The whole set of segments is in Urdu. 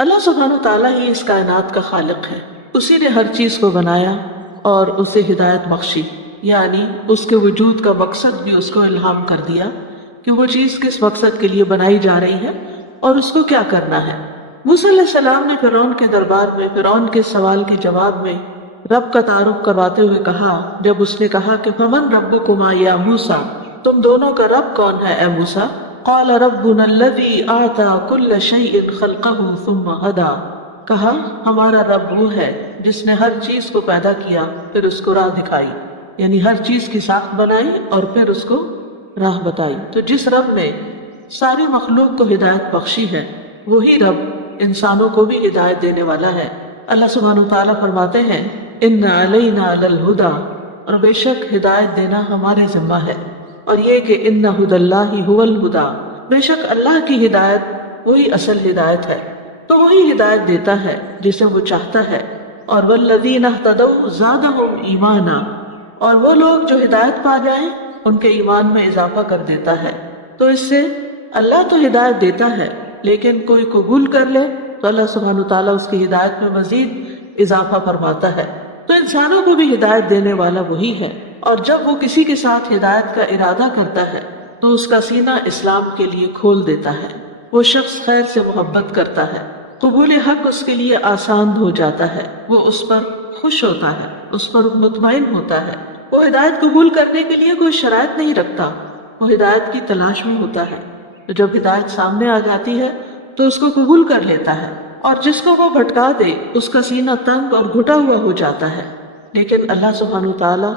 اللہ سبحانہ تعالیٰ ہی اس کائنات کا خالق ہے، اسی نے ہر چیز کو بنایا اور اسے ہدایت بخشی، یعنی اس کے وجود کا مقصد بھی اس کو الہام کر دیا کہ وہ چیز کس مقصد کے لیے بنائی جا رہی ہے اور اس کو کیا کرنا ہے۔ موسیٰ علیہ السلام نے فرعون کے دربار میں فرعون کے سوال کے جواب میں رب کا تعارف کرواتے ہوئے کہا، جب اس نے کہا کہ فمن ربکما یا موسیٰ، تم دونوں کا رب کون ہے اے موسیٰ؟ قال ربنا الذی اعطى كل شیء خلقہ ثم ہدی، کہا ہمارا رب وہ ہے جس نے ہر چیز کو پیدا کیا پھر اس کو راہ دکھائی، یعنی ہر چیز کی ساخت بنائی اور پھر اس کو راہ بتائی۔ تو جس رب نے ساری مخلوق کو ہدایت بخشی ہے وہی رب انسانوں کو بھی ہدایت دینے والا ہے۔ اللہ سبحانہ وتعالیٰ فرماتے ہیں ان علینا للہدی، اور بے شک ہدایت دینا ہمارے ذمہ ہے، اور یہ کہ ان ھدی اللہ ھو الھدی، بے شک اللہ کی ہدایت وہی اصل ہدایت ہے، تو وہی ہدایت دیتا ہے جسے وہ چاہتا ہے۔ اور والذین اہتدوا زادہم ایمانا، اور وہ لوگ جو ہدایت پا جائیں ان کے ایمان میں اضافہ کر دیتا ہے۔ تو اس سے اللہ تو ہدایت دیتا ہے، لیکن کوئی قبول کر لے تو اللہ سبحانہ وتعالیٰ اس کی ہدایت میں مزید اضافہ فرماتا ہے۔ تو انسانوں کو بھی ہدایت دینے والا وہی ہے، اور جب وہ کسی کے ساتھ ہدایت کا ارادہ کرتا ہے تو اس کا سینہ اسلام کے لیے کھول دیتا ہے، وہ شخص خیر سے محبت کرتا ہے، قبول حق اس کے لیے آسان ہو جاتا ہے، وہ اس پر خوش ہوتا ہے، اس پر مطمئن ہوتا ہے، وہ ہدایت قبول کرنے کے لیے کوئی شرائط نہیں رکھتا، وہ ہدایت کی تلاش میں ہوتا ہے، تو جب ہدایت سامنے آ جاتی ہے تو اس کو قبول کر لیتا ہے، اور جس کو وہ بھٹکا دے اس کا سینہ تنگ اور گھٹا ہوا ہو جاتا ہے۔ لیکن اللہ سبحانہ وتعالیٰ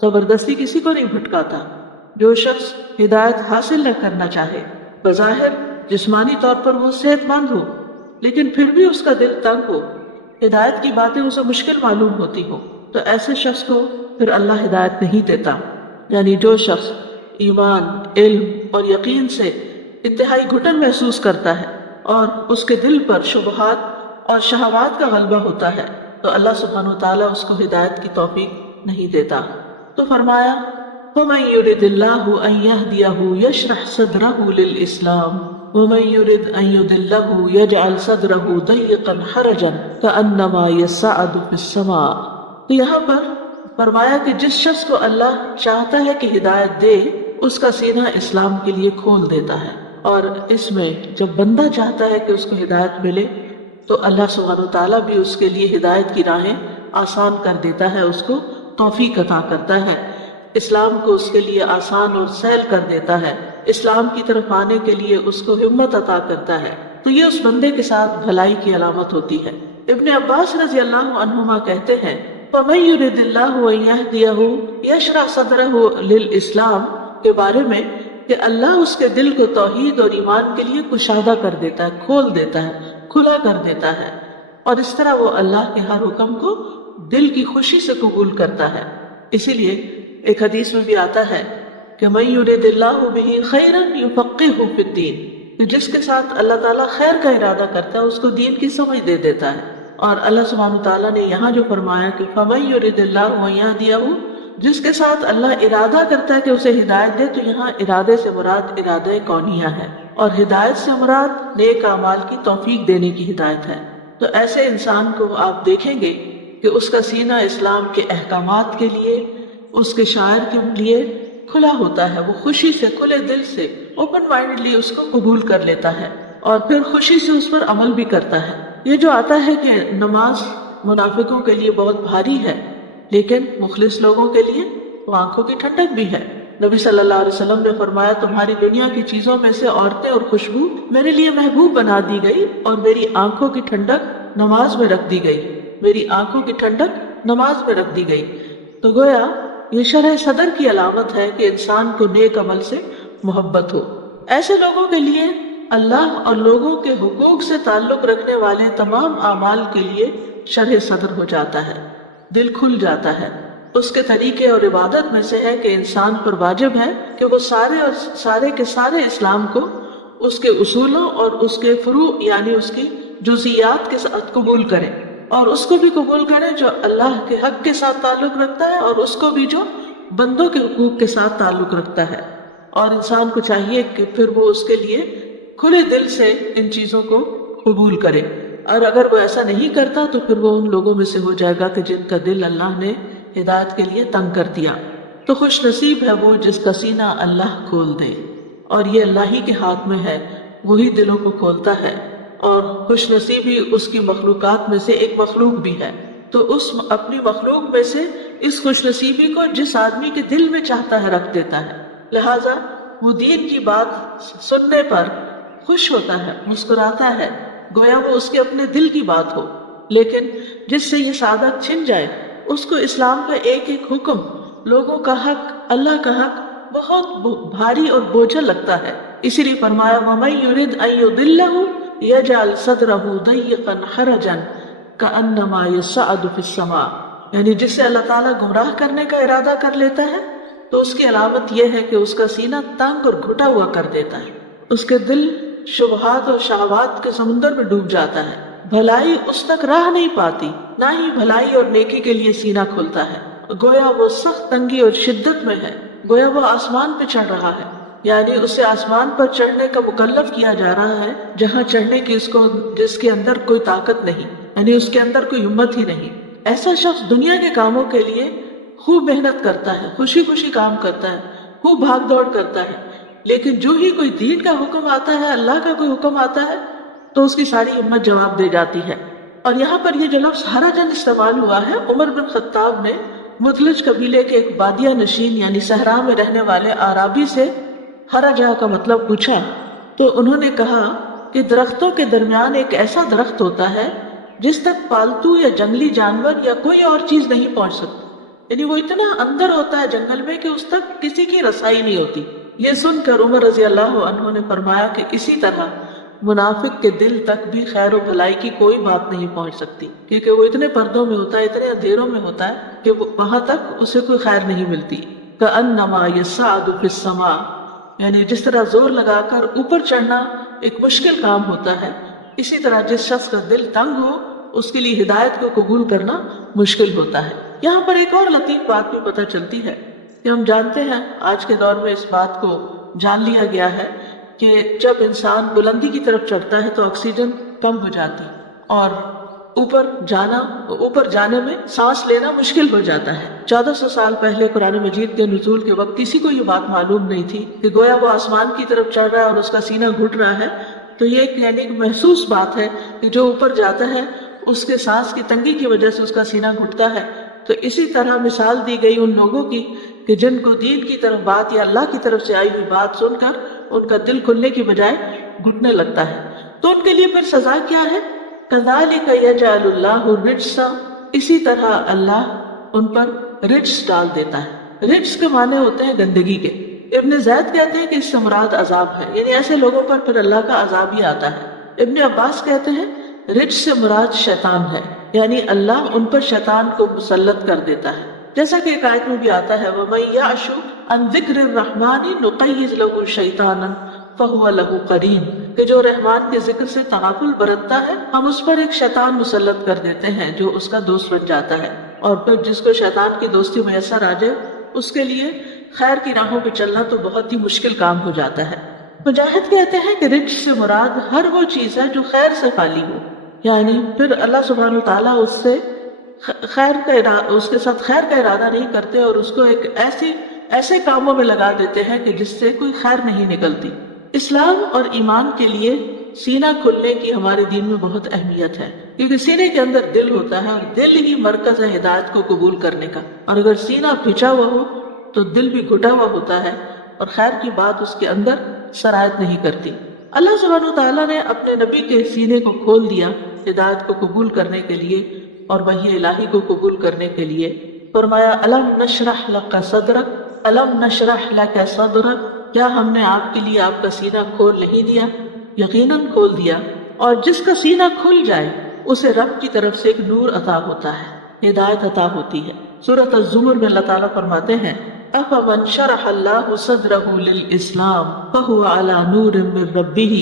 زبردستی کسی کو نہیں بھٹکاتا۔ جو شخص ہدایت حاصل نہ کرنا چاہے، بظاہر جسمانی طور پر وہ صحت مند ہو لیکن پھر بھی اس کا دل تنگ ہو، ہدایت کی باتیں اسے مشکل معلوم ہوتی ہو، تو ایسے شخص کو پھر اللہ ہدایت نہیں دیتا۔ یعنی جو شخص ایمان، علم اور یقین سے انتہائی گھٹن محسوس کرتا ہے اور اس کے دل پر شبہات اور شہوات کا غلبہ ہوتا ہے تو اللہ سبحانہ وتعالیٰ اس کو ہدایت کی توفیق نہیں دیتا۔ تو فرمایا وَمَن يُرِدِ اللَّهُ أَن يَهْدِيَهُ يَشْرَحْ صَدْرَهُ لِلْإِسْلَامِ وَمَن يُرِدْ أَن يُضِلَّهُ يَجْعَلْ صَدْرَهُ ضَيِّقًا حَرَجًا كَأَنَّمَا يَصَّعَّدُ فِي السَّمَاءِ۔ تو یہاں پر فرمایا کہ جس شخص کو اللہ چاہتا ہے کہ ہدایت دے اس کا سینہ اسلام کے لیے کھول دیتا ہے، اور اس میں جب بندہ چاہتا ہے کہ اس کو ہدایت ملے تو اللہ سبحانہ وتعالیٰ بھی اس کے لیے ہدایت کی راہیں آسان کر دیتا ہے، اس کو توفیق عطا کرتا ہے، اسلام کو اس کے لیے آسان اور سہل کر دیتا ہے، اسلام کی طرف آنے کے لیے اس کو ہمت عطا کرتا ہے، تو یہ اس بندے کے ساتھ بھلائی کی علامت ہوتی ہے۔ ابن عباس رضی اللہ عنہما کہتے ہیں فَمَن يُرِدِ اللَّهُ أَن يَهْدِيَهُ يَشْرَحْ صَدْرَهُ لِلْإِسْلَامِ کے بارے میں کہ اللہ اس کے دل کو توحید اور ایمان کے لیے کشادہ کر دیتا ہے، کھول دیتا ہے، کھلا کر دیتا ہے، اور اس طرح وہ اللہ کے ہر حکم کو دل کی خوشی سے قبول کرتا ہے۔ اسی لیے ایک حدیث میں بھی آتا ہے کہ مَن يُرِدِ اللَّهُ بِهِ خَيْرًا يُفَقِّهْهُ فِي الدِّينِ، کہ جس کے ساتھ اللہ تعالیٰ خیر کا ارادہ کرتا ہے اس کو دین کی سمجھ دے دیتا ہے۔ اور اللہ سبحانہ تعالیٰ نے یہاں جو فرمایا کہ فَمَن يُرِدِ اللَّهُ أَن يَهْدِيَهُ، جس کے ساتھ اللہ ارادہ کرتا ہے کہ اسے ہدایت دے، تو یہاں ارادے سے مراد ارادہ کونیہ ہے، اور ہدایت سے مراد نیک اعمال کی توفیق دینے کی ہدایت ہے۔ تو ایسے انسان کو آپ دیکھیں گے کہ اس کا سینہ اسلام کے احکامات کے لیے، اس کے شاعر کے لیے کھلا ہوتا ہے، وہ خوشی سے، کھلے دل سے، اوپن مائنڈلی اس کو قبول کر لیتا ہے اور پھر خوشی سے اس پر عمل بھی کرتا ہے۔ یہ جو آتا ہے کہ نماز منافقوں کے لیے بہت بھاری ہے لیکن مخلص لوگوں کے لیے وہ آنکھوں کی ٹھنڈک بھی ہے۔ نبی صلی اللہ علیہ وسلم نے فرمایا تمہاری دنیا کی چیزوں میں سے عورتیں اور خوشبو میرے لیے محبوب بنا دی گئی اور میری آنکھوں کی ٹھنڈک نماز میں رکھ دی گئی، میری آنکھوں کی ٹھنڈک نماز میں رکھ دی گئی۔ تو گویا یہ شرح صدر کی علامت ہے کہ انسان کو نیک عمل سے محبت ہو۔ ایسے لوگوں کے لیے اللہ اور لوگوں کے حقوق سے تعلق رکھنے والے تمام اعمال کے لیے شرح صدر ہو جاتا ہے، دل کھل جاتا ہے۔ اس کے طریقے اور عبادت میں سے ہے کہ انسان پر واجب ہے کہ وہ سارے کے سارے اسلام کو اس کے اصولوں اور اس کے فروع یعنی اس کی جزئیات کے ساتھ قبول کرے، اور اس کو بھی قبول کرے جو اللہ کے حق کے ساتھ تعلق رکھتا ہے اور اس کو بھی جو بندوں کے حقوق کے ساتھ تعلق رکھتا ہے۔ اور انسان کو چاہیے کہ پھر وہ اس کے لیے کھلے دل سے ان چیزوں کو قبول کرے۔ اور اگر وہ ایسا نہیں کرتا تو پھر وہ ان لوگوں میں سے ہو جائے گا کہ جن کا دل اللہ نے ہدایت کے لیے تنگ کر دیا۔ تو خوش نصیب ہے وہ جس کا سینہ اللہ کھول دے، اور یہ اللہ ہی کے ہاتھ میں ہے، وہی دلوں کو کھولتا ہے، اور خوش نصیبی اس کی مخلوقات میں سے ایک مخلوق بھی ہے، تو اس اپنی مخلوق میں سے اس خوش نصیبی کو جس آدمی کے دل میں چاہتا ہے رکھ دیتا ہے۔ لہٰذا وہ دین کی بات سننے پر خوش ہوتا ہے، مسکراتا ہے، گویا وہ اس کے اپنے دل کی بات ہو۔ لیکن جس سے یہ سعادت چھن جائے، اس کو اسلام کا ایک ایک حکم، لوگوں کا حق، اللہ کا حق بہت بھاری اور بوجھل لگتا ہے۔ اسی لیے فرمایا وَمَن يُرِدْ أَن يُضِلَّهُ يَجْعَلْ صَدْرَهُ ضَيِّقًا حَرَجًا كَأَنَّمَا يَصَّعَّدُ فِي السَّمَاءِ، یعنی جس سے اللہ تعالیٰ گمراہ کرنے کا ارادہ کر لیتا ہے تو اس کی علامت یہ ہے کہ اس کا سینہ تنگ اور گھٹا ہوا کر دیتا ہے، اس کے دل شبہات اور شہوات کے سمندر میں ڈوب جاتا ہے، بھلائی اس تک راہ نہیں پاتی، نہ ہی بھلائی اور نیکی کے لیے سینہ کھلتا ہے، گویا وہ سخت تنگی اور شدت میں ہے، گویا وہ آسمان پہ چڑھ رہا ہے، یعنی اسے آسمان پر چڑھنے کا مکلف کیا جا رہا ہے جہاں چڑھنے کی جس کے اندر کوئی طاقت نہیں، یعنی اس کے اندر کوئی ہمت ہی نہیں۔ ایسا شخص دنیا کے کاموں کے لیے خوب محنت کرتا ہے، خوشی خوشی کام کرتا ہے، خوب بھاگ دوڑ کرتا ہے، لیکن جو ہی کوئی دین کا حکم آتا ہے، اللہ کا کوئی حکم آتا ہے تو اس کی ساری ہمت جواب دے جاتی ہے۔ اور یہاں پر یہ جو لفظ حرجن استعمال ہوا ہے، عمر بن خطاب نے مدلج قبیلے کے ایک بادیہ نشین یعنی صحرا میں رہنے والے اعرابی سے حرجہ کا مطلب پوچھا، تو انہوں نے کہا کہ درختوں کے درمیان ایک ایسا درخت ہوتا ہے جس تک پالتو یا جنگلی جانور یا کوئی اور چیز نہیں پہنچ سکتی، یعنی وہ اتنا اندر ہوتا ہے جنگل میں کہ اس تک کسی کی رسائی نہیں ہوتی۔ یہ سن کر عمر رضی اللہ عنہ نے فرمایا کہ اسی طرح منافق کے دل تک بھی خیر و بھلائی کی کوئی بات نہیں پہنچ سکتی، کیونکہ وہ اتنے پردوں میں ہوتا ہے، اتنے اندھیروں میں ہوتا ہے کہ وہاں تک اسے کوئی خیر نہیں ملتی۔ کأنما یصعد فی السماء، یعنی جس طرح زور لگا کر اوپر چڑھنا ایک مشکل کام ہوتا ہے، اسی طرح جس شخص کا دل تنگ ہو اس کے لیے ہدایت کو قبول کرنا مشکل ہوتا ہے۔ یہاں پر ایک اور لطیف بات بھی پتہ چلتی ہے کہ ہم جانتے ہیں آج کے دور میں اس بات کو جان لیا گیا ہے کہ جب انسان بلندی کی طرف چڑھتا ہے تو آکسیجن کم ہو جاتی اور اوپر جانے میں سانس لینا مشکل ہو جاتا ہے۔ 1400 سال پہلے قرآن مجید کے نزول کے وقت کسی کو یہ بات معلوم نہیں تھی کہ گویا وہ آسمان کی طرف چڑھ رہا ہے اور اس کا سینہ گھٹ رہا ہے، تو یہ ایک یعنی محسوس بات ہے کہ جو اوپر جاتا ہے اس کے سانس کی تنگی کی وجہ سے اس کا سینہ گھٹتا ہے۔ تو اسی طرح مثال دی گئی ان لوگوں کی کہ جن کو دین کی طرف بات یا اللہ کی طرف سے آئی ہوئی بات سن کر ان کا دل کھلنے کی بجائے گھٹنے لگتا ہے، تو ان کے لیے پھر سزا کیا ہے؟ کذالک یجعل اللہ الرجس، اسی طرح اللہ ان پر رجس ڈال دیتا ہے۔ رجس کے معنی ہوتے ہیں گندگی کے۔ ابن زید کہتے ہیں کہ اس سے مراد عذاب ہے، یعنی ایسے لوگوں پر پھر اللہ کا عذاب ہی آتا ہے۔ ابن عباس کہتے ہیں رجس سے مراد شیطان ہے، یعنی اللہ ان پر شیطان کو مسلط کر دیتا ہے، جیسا کہ ایک آیت میں بھی آتا ہے وَمَن يَعْشُ عَن ذِكْرِ الرَّحْمَنِ نُقَيِّضْ لَهُ شَيْطَانًا فَهُوَ لَهُ قَرِينٌ، کہ جو رحمان کے ذکر سے تغافل برتتا ہے ہم اس پر ایک شیطان مسلط کر دیتے ہیں جو اس کا دوست بن جاتا ہے، اور پھر جس کو شیطان کی دوستی میسر آ جائے اس کے لیے خیر کی راہوں پہ چلنا تو بہت ہی مشکل کام ہو جاتا ہے۔ مجاہد کہتے ہیں کہ رجس سے مراد ہر وہ چیز ہے جو خیر سے خالی ہو، یعنی پھر اللہ سبحانہ وتعالیٰ اس کے ساتھ خیر کا ارادہ نہیں کرتے اور اس کو ایک ایسے کاموں میں لگا دیتے ہیں کہ جس سے کوئی خیر نہیں نکلتی۔ اسلام اور ایمان کے لیے سینہ کھلنے کی ہمارے دین میں بہت اہمیت ہے، کیونکہ سینے کے اندر دل ہوتا ہے اور دل ہی مرکز ہے ہدایت کو قبول کرنے کا، اور اگر سینہ پھچا ہوا ہو تو دل بھی گھٹا ہوا ہوتا ہے اور خیر کی بات اس کے اندر سرایت نہیں کرتی۔ اللہ سبحانہ وتعالیٰ نے اپنے نبی کے سینے کو کھول دیا ہدایت کو قبول کرنے کے لیے اور وحی الہی کو قبول کرنے کے لیے۔ فرمایا الم نشرح لک صدرک، الم نشرح لک صدرک، کیا ہم نے آپ کے لیے آپ کا سینہ کھول نہیں دیا؟ یقیناً کھول دیا، اور جس کا سینہ کھل جائے اسے رب کی طرف سے ایک نور عطا ہوتا ہے، ہدایت عطا ہوتی ہے۔ سورۃ الزمر میں اللہ تعالیٰ فرماتے ہیں افمن شرح اللہ صدرہ للاسلام فہو علی نور من ربہ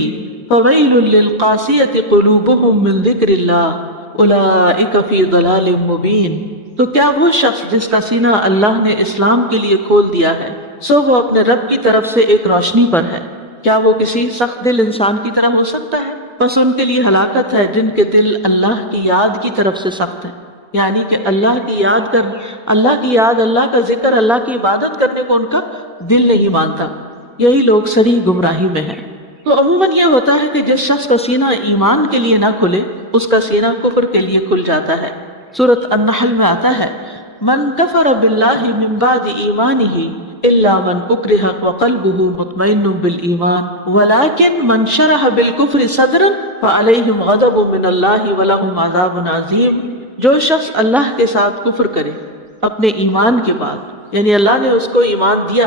فویل للقاسیۃ قلوبہم من ذکر اللہ اولئک فی ضلال مبین، تو کیا وہ شخص جس کا سینہ اللہ نے اسلام کے لیے کھول دیا ہے سو وہ اپنے رب کی طرف سے ایک روشنی پر ہے، کیا وہ کسی سخت دل انسان کی طرح ہو سکتا ہے؟ بس ان کے لیے ہلاکت ہے جن کے دل اللہ کی یاد کی طرف سے سخت ہیں، یعنی کہ اللہ کی یاد، اللہ کا ذکر، اللہ کی عبادت کرنے کو ان کا دل نہیں مانتا، یہی لوگ صریح گمراہی میں ہیں۔ تو عموماً یہ ہوتا ہے کہ جس شخص کا سینہ ایمان کے لیے نہ کھلے اس کا سینہ کفر کے لیے کھل جاتا ہے۔ سورۃ النحل میں آتا ہے من کفر باللہ من بعد ایمانہ الا من اکرہ وقلبہ مطمئن بالایمان ولکن من شرح بالکفر صدرا فعلیہم غضب من اللہ ولہم عذاب عظیم۔ جو شخص اللہ کے ساتھ کفر کرے اپنے ایمان کے بعد، یعنی اللہ نے اس کو ایمان دیا،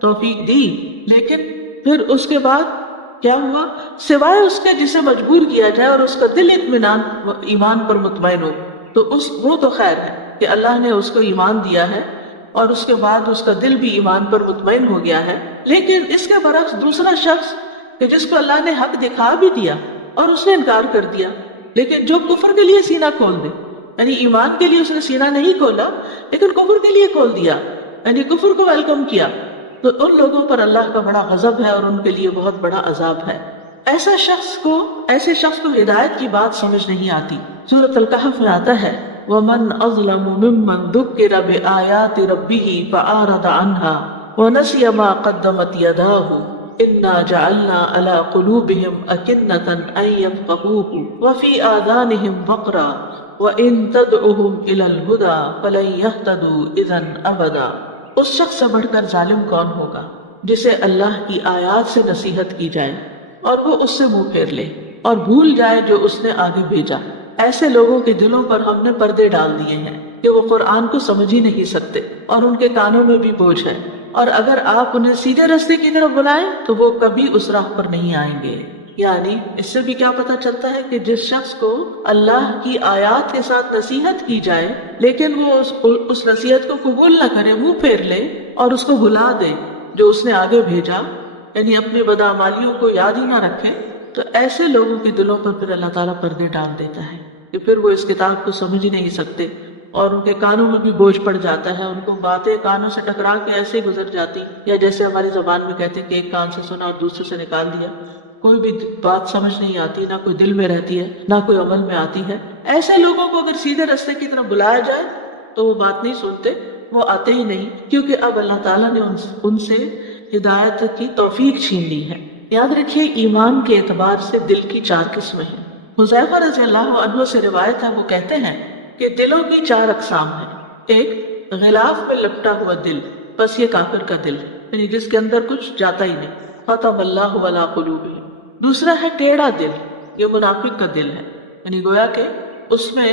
توفیق دی، لیکن پھر اس کے بعد کیا ہوا؟ سوائے اس کے جسے مجبور کیا جائے اور اس کا دل اطمینان ایمان پر مطمئن ہو، تو وہ تو خیر ہے کہ اللہ نے اس کو ایمان دیا ہے اور اس کے بعد اس کا دل بھی ایمان پر مطمئن ہو گیا ہے۔ لیکن اس کے برعکس دوسرا شخص کہ جس کو اللہ نے حق دکھا بھی دیا اور اس نے انکار کر دیا، لیکن جو کفر کے لیے سینہ کھول دے، یعنی ایمان کے لیے اس نے سینہ نہیں کھولا لیکن کفر کے لیے کھول دیا، یعنی کفر کو ویلکم کیا، تو ان لوگوں پر اللہ کا بڑا غضب ہے اور ان کے لیے بہت بڑا عذاب ہے۔ ایسے شخص کو ہدایت کی بات سمجھ نہیں آتی۔ سورۃ الکہف میں آتا ہے وَمَنْ أَظْلَمُ مِمَّنْ ذُكِّرَ بِآيَاتِ رَبِّهِ فَأَعْرَضَ عَنْهَا وَنَسِيَ مَا قَدَّمَتْ يَدَاهُ إِنَّا جَعَلْنَا عَلَى قُلُوبِهِمْ أَكِنَّةً أَن يَفْقَهُوهُ وَفِي آذَانِهِمْ وَقْرًا وَإِن تَدْعُهُمْ إِلَى الْهُدَى فَلَن يَهْتَدُوا إِذًا أَبَدًا۔ اس شخص سے بڑھ کر ظالم کون ہوگا جسے اللہ کی آیات سے نصیحت کی جائے اور وہ اس سے منہ پھیر لے اور بھول جائے جو اس نے آگے بھیجا۔ ایسے لوگوں کے دلوں پر ہم نے پردے ڈال دیے ہیں کہ وہ قرآن کو سمجھ ہی نہیں سکتے اور ان کے کانوں میں بھی بوجھ ہے، اور اگر آپ انہیں سیدھے راستے کی طرف بلائیں تو وہ کبھی اس راہ پر نہیں آئیں گے۔ یعنی اس سے بھی کیا پتہ چلتا ہے کہ جس شخص کو اللہ کی آیات کے ساتھ نصیحت کی جائے لیکن وہ اس نصیحت کو قبول نہ کرے، منہ پھیر لے اور اس کو بھلا دے جو اس نے آگے بھیجا، یعنی اپنی بدعمالیوں کو یاد ہی نہ رکھے، تو ایسے لوگوں کے دلوں پر پھر اللہ تعالیٰ پردے ڈال دیتا ہے کہ پھر وہ اس کتاب کو سمجھ ہی نہیں سکتے اور ان کے کانوں میں بھی بوجھ پڑ جاتا ہے، ان کو باتیں کانوں سے ٹکرا کے ایسے ہی گزر جاتی، یا جیسے ہماری زبان میں کہتے ہیں کہ ایک کان سے سنا اور دوسرے سے نکال دیا، کوئی بھی بات سمجھ نہیں آتی، نہ کوئی دل میں رہتی ہے نہ کوئی عمل میں آتی ہے۔ ایسے لوگوں کو اگر سیدھے راستے کی طرف بلایا جائے تو وہ بات نہیں سنتے، وہ آتے ہی نہیں، کیونکہ اب اللہ تعالیٰ نے ان سے ہدایت کی توفیق چھین لی ہے۔ یاد رکھیے ایمان کے اعتبار سے دل کی 4 قسمیں ہیں۔ حذیفہ رضی اللہ عنہ سے روایت ہے، وہ کہتے ہیں کہ دلوں کی 4 اقسام ہیں۔ ایک غلاف میں لپٹا ہوا دل، بس یہ کافر کا دل ہے، یعنی جس کے اندر کچھ جاتا ہی نہیں، ختم اللہ علی قلوبہم۔ دوسرا ہے ٹیڑھا دل، یہ منافق کا دل ہے، یعنی گویا کہ اس میں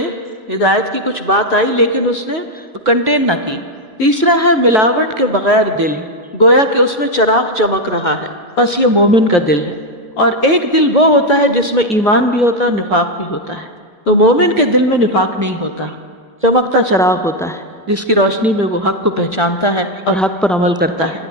ہدایت کی کچھ بات آئی لیکن اس نے کنٹین نہ کی۔ تیسرا ہے ملاوٹ کے بغیر دل، گویا کہ اس میں چراغ چمک رہا ہے، بس یہ مومن کا دل ہے۔ اور ایک دل وہ ہوتا ہے جس میں ایمان بھی ہوتا ہے، نفاق بھی ہوتا ہے۔ تو مومن کے دل میں نفاق نہیں ہوتا، چمکتا چراغ ہوتا ہے جس کی روشنی میں وہ حق کو پہچانتا ہے اور حق پر عمل کرتا ہے۔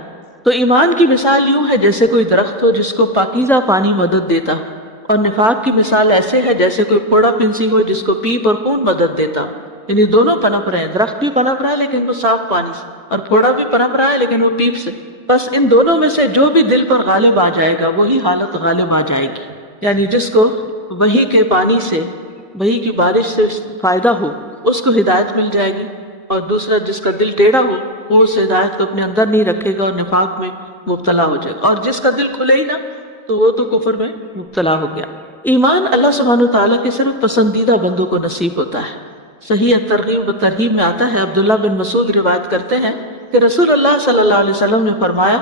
تو ایمان کی مثال یوں ہے جیسے کوئی درخت ہو جس کو پاکیزہ پانی مدد دیتا ہو، اور نفاق کی مثال ایسے ہے جیسے کوئی پھوڑا پنسی ہو جس کو پیپ اور خون مدد دیتا ہو، یعنی دونوں پنپ رہے ہیں، درخت بھی پنپ رہا ہے لیکن وہ صاف پانی سے، اور پھوڑا بھی پنپ رہا ہے لیکن وہ پیپ سے۔ بس ان دونوں میں سے جو بھی دل پر غالب آ جائے گا وہی حالت غالب آ جائے گی، یعنی جس کو وحی کے پانی سے، وحی کی بارش سے فائدہ ہو اس کو ہدایت مل جائے گی، اور دوسرا جس کا دل ٹیڑھا ہو وہ اس ہدایت کو اپنے اندر نہیں رکھے گا اور نفاق میں مبتلا ہو جائے گا، اور جس کا دل کھلے ہی نہ تو وہ تو کفر میں مبتلا ہو گیا۔ ایمان اللہ سبحانہ وتعالیٰ کے صرف پسندیدہ بندوں کو نصیب ہوتا ہے۔ صحیح ترغیب و ترہیب میں آتا ہے، عبداللہ بن مسعود روایت کرتے ہیں کہ رسول اللہ صلی اللہ علیہ وسلم نے فرمایا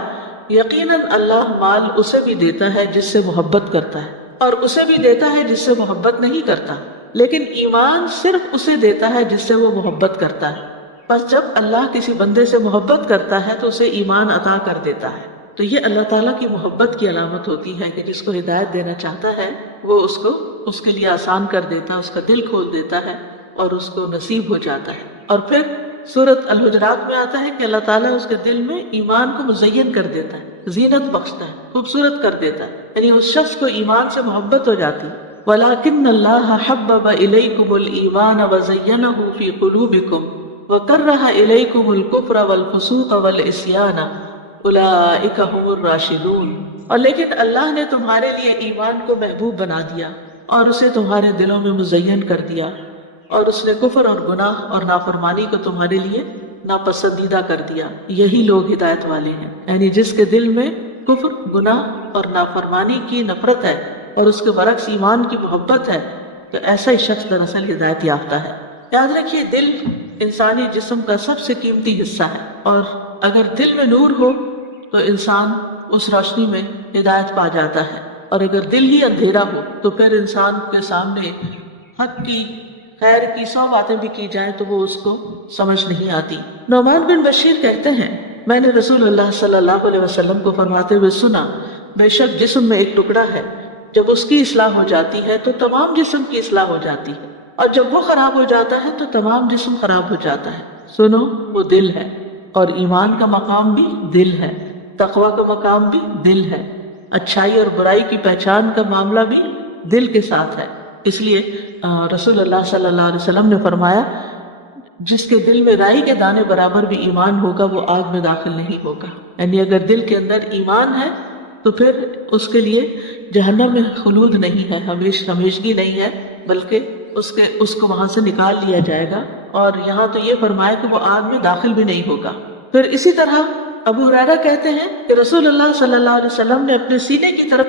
یقیناً اللہ مال اسے بھی دیتا ہے جس سے محبت کرتا ہے اور اسے بھی دیتا ہے جس سے محبت نہیں کرتا، لیکن ایمان صرف اسے دیتا ہے جس سے وہ محبت کرتا ہے۔ بس جب اللہ کسی بندے سے محبت کرتا ہے تو اسے ایمان عطا کر دیتا ہے۔ تو یہ اللہ تعالیٰ کی محبت کی علامت ہوتی ہے کہ جس کو ہدایت دینا چاہتا ہے وہ اس کے لیے آسان کر دیتا ہے، اس کا دل کھول دیتا ہے اور اس کو نصیب ہو جاتا ہے۔ اور پھر سورۃ الحجرات میں آتا ہے کہ اللہ تعالیٰ اس کے دل میں ایمان کو مزین کر دیتا ہے، زینت بخشتا ہے، خوبصورت کر دیتا ہے، یعنی اس شخص کو ایمان سے محبت ہو جاتی ہے۔ وَلَكِنَّ اللَّهَ حَبَّبَ إِلَيْكُمُ الْإِيمَانَ وَزَيَّنَهُ فِي قُلُوبِكُمْ وَكَرَّهَ إِلَيْكُمُ الْكُفْرَ وَالْفُسُوقَ وَالْعِصْيَانَ أُولَئِكَ هُمُ الرَّاشِدُونَ۔ اور لیکن اللہ نے تمہارے لیے ایمان کو محبوب بنا دیا اور اسے تمہارے دلوں میں مزین کر دیا، اور اس نے کفر اور گناہ اور نافرمانی کو تمہارے لیے ناپسندیدہ کر دیا، یہی لوگ ہدایت والے ہیں۔ یعنی جس کے دل میں کفر، گناہ اور نافرمانی کی نفرت ہے اور اس کے برعکس ایمان کی محبت ہے، تو ایسا ہی شخص دراصل ہدایت یافتہ ہے۔ یاد رکھیے، دل انسانی جسم کا سب سے قیمتی حصہ ہے، اور اگر دل میں نور ہو تو انسان اس روشنی میں ہدایت پا جاتا ہے، اور اگر دل ہی اندھیرا ہو تو پھر انسان کے سامنے حق کی، خیر کی 100 باتیں بھی کی جائیں تو وہ اس کو سمجھ نہیں آتی۔ نعمان بن بشیر کہتے ہیں، میں نے رسول اللہ صلی اللہ علیہ وسلم کو فرماتے ہوئے سنا، بے شک جسم میں ایک ٹکڑا ہے، جب اس کی اصلاح ہو جاتی ہے تو تمام جسم کی اصلاح ہو جاتی ہے، اور جب وہ خراب ہو جاتا ہے تو تمام جسم خراب ہو جاتا ہے۔ سنو، وہ دل ہے، اور ایمان کا مقام بھی دل ہے، تقوی کا مقام بھی دل ہے، اچھائی اور برائی کی پہچان کا معاملہ بھی دل کے ساتھ ہے۔ اس لیے رسول اللہ صلی اللہ علیہ وسلم نے فرمایا، جس کے دل میں رائی کے دانے برابر بھی ایمان ہوگا وہ آگ میں داخل نہیں ہوگا۔ یعنی اگر دل کے اندر ایمان ہے تو پھر اس کے لیے جہنم میں خلود نہیں ہے، ہمیشگی نہیں ہے، بلکہ اس کو وہاں سے نکال لیا جائے گا، اور یہاں تو یہ فرمایا کہ وہ آگ میں داخل بھی نہیں ہوگا۔ پھر اسی طرح ابو ہریرہ کہتے ہیں کہ رسول اللہ صلی اللہ علیہ وسلم نے اپنے سینے کی طرف